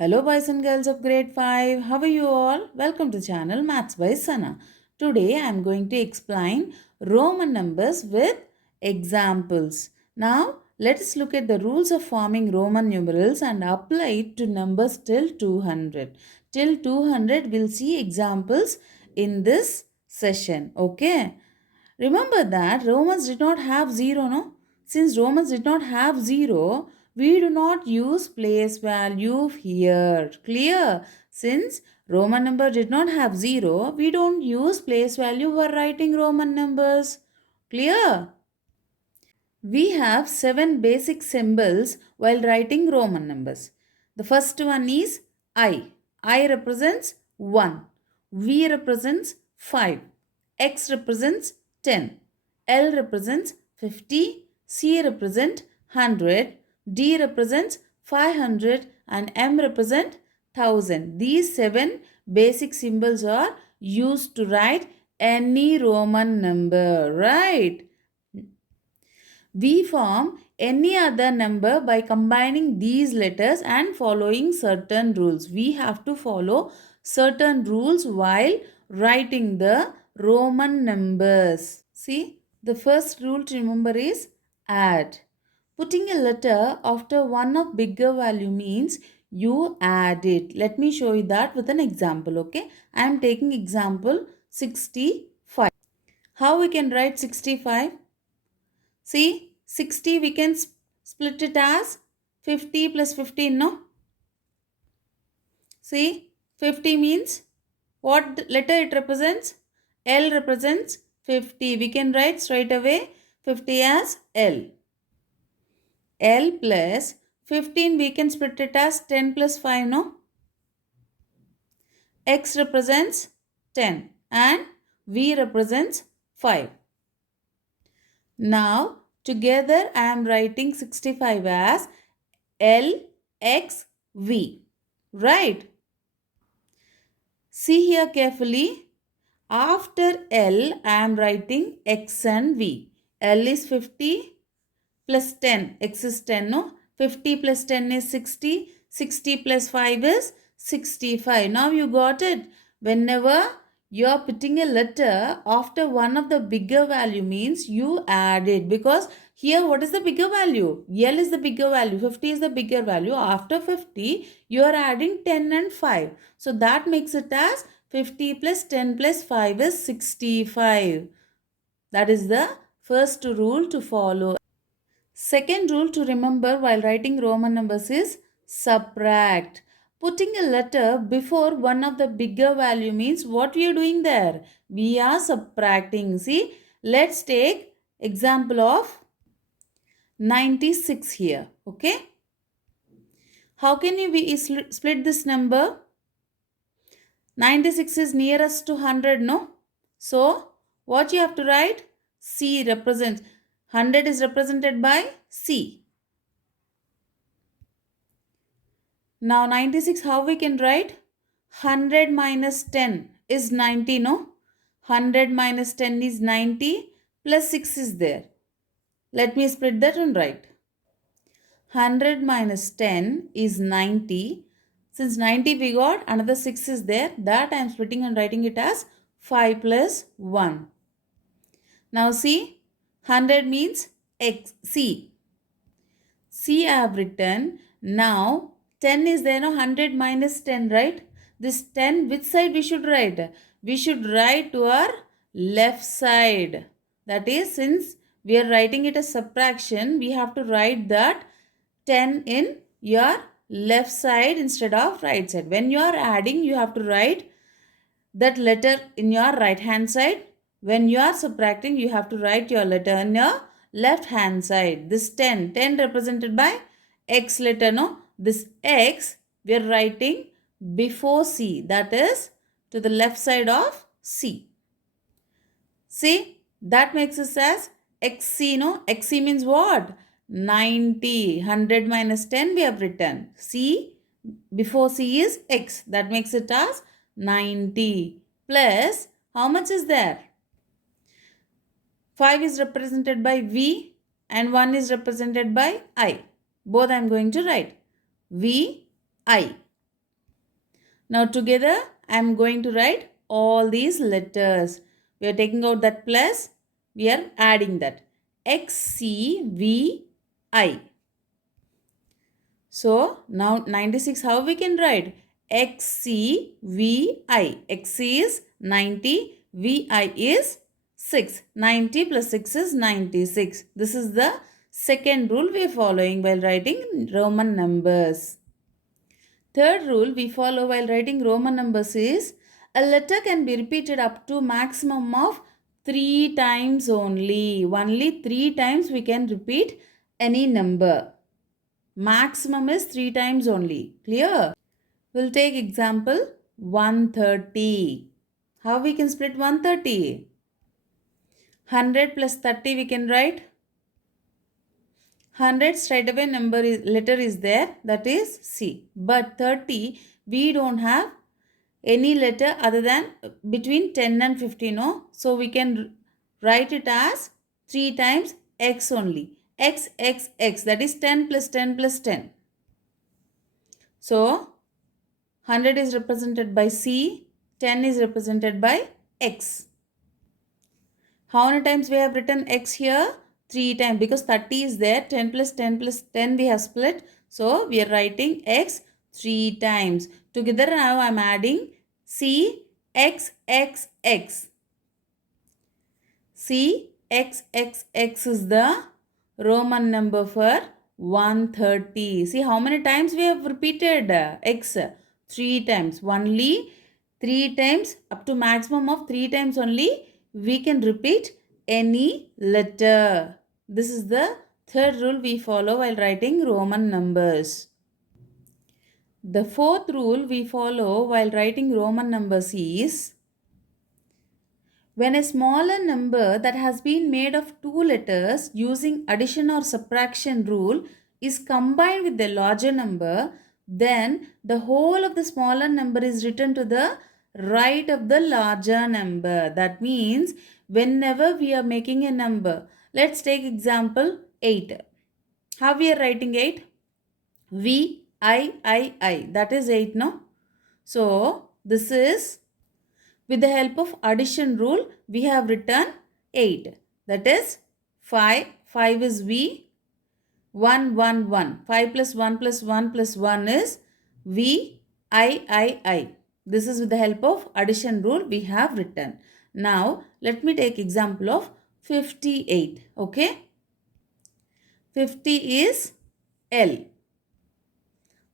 Hello boys and girls of grade 5. How are you all? Welcome to channel Maths by Sana. Today I am going to explain Roman numbers with examples. Now let us look at the rules of forming Roman numerals and apply it to numbers till 200. Till 200 we'll see examples in this session. Okay. Remember that Romans did not have 0, no? Since Romans did not have 0, we do not use place value here. Clear? Since Roman number did not have 0, we don't use place value for writing Roman numbers. Clear? We have 7 basic symbols while writing Roman numbers. The first one is I. I represents 1. V represents 5. X represents 10. L represents 50. C represents 100. D represents 500 and M represents 1000. These 7 basic symbols are used to write any Roman number, right? We form any other number by combining these letters and following certain rules. We have to follow certain rules while writing the Roman numbers. See, the first rule to remember is add. Putting a letter after one of bigger value means you add it. Let me show you that with an example, okay? I am taking example 65. How we can write 65? See, 60 we can split it as 50 plus 15, no? See, 50 means what letter it represents? L represents 50. We can write straight away 50 as L. L plus 15 we can split it as 10 plus 5, no? X represents 10 and V represents 5. Now, together I am writing 65 as L, X, V. Right? See here carefully. After L, I am writing X and V. L is 50 plus 10. X is 10, no? 50 plus 10 is 60. 60 plus 5 is 65. Now you got it. Whenever you are putting a letter after one of the bigger value means you add it, because here what is the bigger value? L is the bigger value. 50 is the bigger value. After 50 you are adding 10 and 5. So that makes it as 50 plus 10 plus 5 is 65. That is the first rule to follow. Second rule to remember while writing Roman numbers is subtract. Putting a letter before one of the bigger value means what we are doing there? We are subtracting. See, let's take example of 96 here. Okay. How can we split this number? 96 is nearest to 100, no? So, what you have to write? C represents. 100 is represented by C. Now 96, how we can write? 100 minus 10 is 90, no? 100 minus 10 is 90 plus 6 is there. Let me split that and write. 100 minus 10 is 90. Since 90 we got, another 6 is there. That I am splitting and writing it as 5 plus 1. Now see, 100 means X, C. C I have written. Now 10 is there, no? 100 minus 10, right? This 10, which side we should write? We should write to our left side. That is, since we are writing it as subtraction, we have to write that 10 in your left side instead of right side. When you are adding, you have to write that letter in your right hand side. When you are subtracting, you have to write your letter in your left hand side. This 10 represented by X letter, no? This X we are writing before C, that is to the left side of C. See, that makes us as XC, no? XC means what? 90. 100 minus 10 we have written. C before C is X. That makes it as 90 plus how much is there? 5 is represented by V and 1 is represented by I. Both I am going to write. V, I. Now together I am going to write all these letters. We are taking out that plus, we are adding that. XCVI. So now 96, how we can write? XCVI. X is 90, VI is 6. 90 plus 6 is 96. This is the second rule we are following while writing Roman numbers. Third rule we follow while writing Roman numbers is a letter can be repeated up to maximum of 3 times only. Only 3 times we can repeat any number. Maximum is 3 times only. Clear? We'll take example 130. How we can split 130? 100 plus 30 we can write. 100 straight away letter is there, that is C. But 30 we don't have any letter other than between 10 and 15. No? So we can write it as 3 times x only. X, x, x, that is 10 plus 10 plus 10. So 100 is represented by C, 10 is represented by X. How many times we have written X here? 3 times, because 30 is there, 10 plus 10 plus 10 we have split. So we are writing X 3 times. Together now I am adding C, X, X, X. C, X, X, X is the Roman number for 130. See how many times we have repeated X? 3 times. Only 3 times, up to maximum of 3 times only we can repeat any letter. This is the third rule we follow while writing Roman numbers. The fourth rule we follow while writing Roman numbers is when a smaller number that has been made of two letters using addition or subtraction rule is combined with the larger number, then the whole of the smaller number is written to the right of the larger number. That means whenever we are making a number, let's take example 8. How we are writing 8? I. That is 8, no? So this is with the help of addition rule, we have written 8. That is 5. 5 is V. 1. 5 plus 1 plus 1 plus 1 is I. This is with the help of addition rule we have written. Now, let me take example of 58. Okay. 50 is L.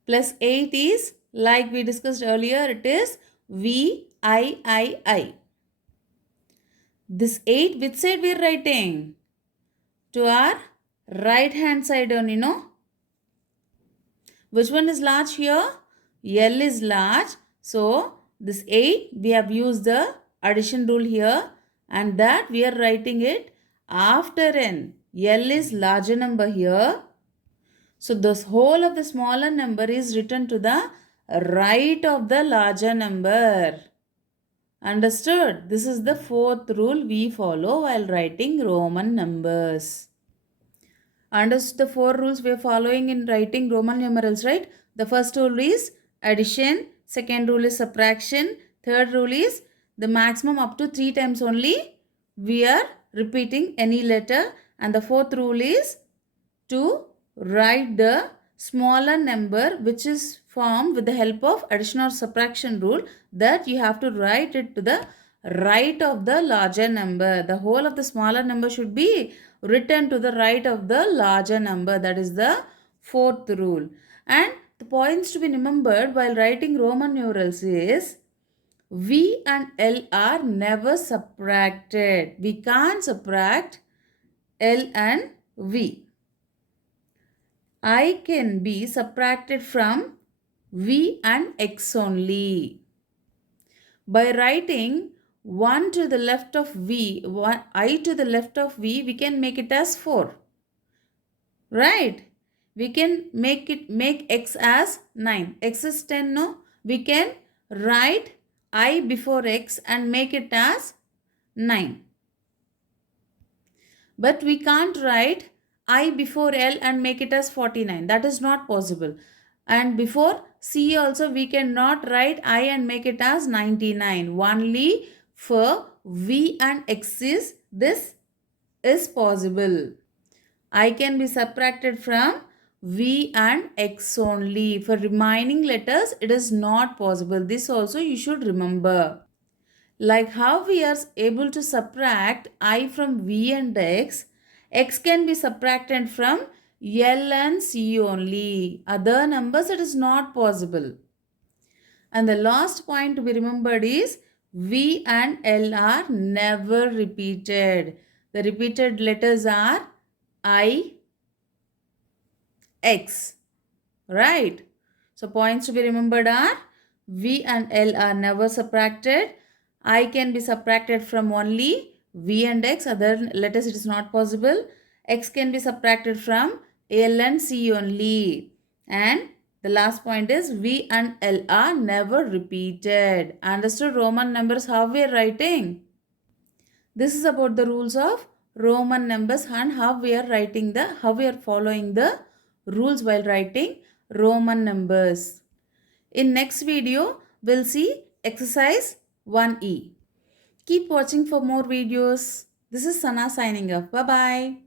Plus 8 is, like we discussed earlier, it is VI. This 8, which side we are writing? To our right hand side only, no? Which one is large here? L is large. So, this 8, we have used the addition rule here, and that we are writing it after N. L is larger number here. So, this whole of the smaller number is written to the right of the larger number. Understood? This is the fourth rule we follow while writing Roman numbers. Understood the four rules we are following in writing Roman numerals, right? The first rule is addition, second rule is subtraction, third rule is the maximum up to 3 times only we are repeating any letter, and the fourth rule is to write the smaller number which is formed with the help of addition or subtraction rule, that you have to write it to the right of the larger number. The whole of the smaller number should be written to the right of the larger number. That is the fourth rule. And the points to be remembered while writing Roman numerals is V and L are never subtracted. We can't subtract L and V. I can be subtracted from V and X only. By writing 1 to the left of V, I to the left of V, we can make it as 4. Right? We can make X as 9. X is 10, no? We can write I before X and make it as 9. But we can't write I before L and make it as 49. That is not possible. And before C also we cannot write I and make it as 99. Only for V and X this is possible. I can be subtracted from V and X only. For remaining letters, it is not possible. This also you should remember. Like how we are able to subtract I from V and X can be subtracted from L and C only. Other numbers it is not possible. And the last point to be remembered is V and L are never repeated. The repeated letters are I, X. Right? So points to be remembered are V and L are never subtracted. I can be subtracted from only V and X. Other letters it is not possible. X can be subtracted from L and C only. And the last point is V and L are never repeated. Understood Roman numbers how we are writing? This is about the rules of Roman numbers and how we are following the rules while writing Roman numbers. In next video, we'll see exercise 1E. Keep watching for more videos. This is Sana signing off. Bye-bye.